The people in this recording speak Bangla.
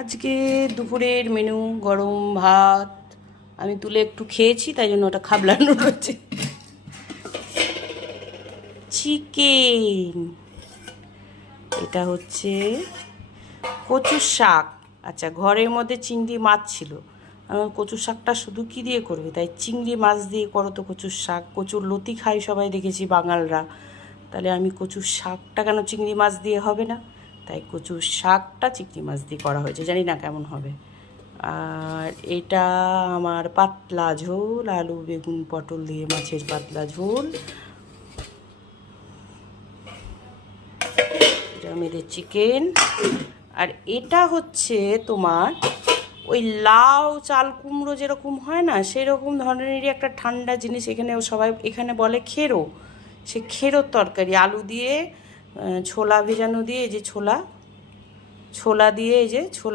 আজকে দুপুরের মেনু গরম ভাত আমি তুলে একটু খেয়েছি, তাই জন্য ওটা খাবলানো রয়েছে। চিকেন, এটা হচ্ছে কচুর শাক। আচ্ছা, ঘরের মধ্যে চিংড়ি মাছ ছিল, আমার কচুর শাকটা শুধু কী দিয়ে করবে, তাই চিংড়ি মাছ দিয়ে করো তো কচুর শাক। কচুর লতি খাই সবাই, দেখেছি বাঙালরা, তাহলে আমি কচুর শাকটা কেন চিংড়ি মাছ দিয়ে হবে না, তাই কচুর শাকটা চিংড়ি মাছ দিয়ে করা হয়েছে, জানি না কেমন হবে। আর এটা আমার পাতলা ঝোল, আলু বেগুন পটল দিয়ে মাছের পাতলা ঝোল। এটা মেয়েদের চিকেন। আর এটা হচ্ছে তোমার ওই লাউ চাল কুমড়ো যেরকম হয় না, সেরকম ধরনেরই একটা ঠান্ডা জিনিস, এখানে সবাই এখানে বলে খেরো। সে খেরোর তরকারি, আলু দিয়ে ছোলা ভেজানো দিয়ে, এই যে ছোলা দিয়ে, এই যে ছোলা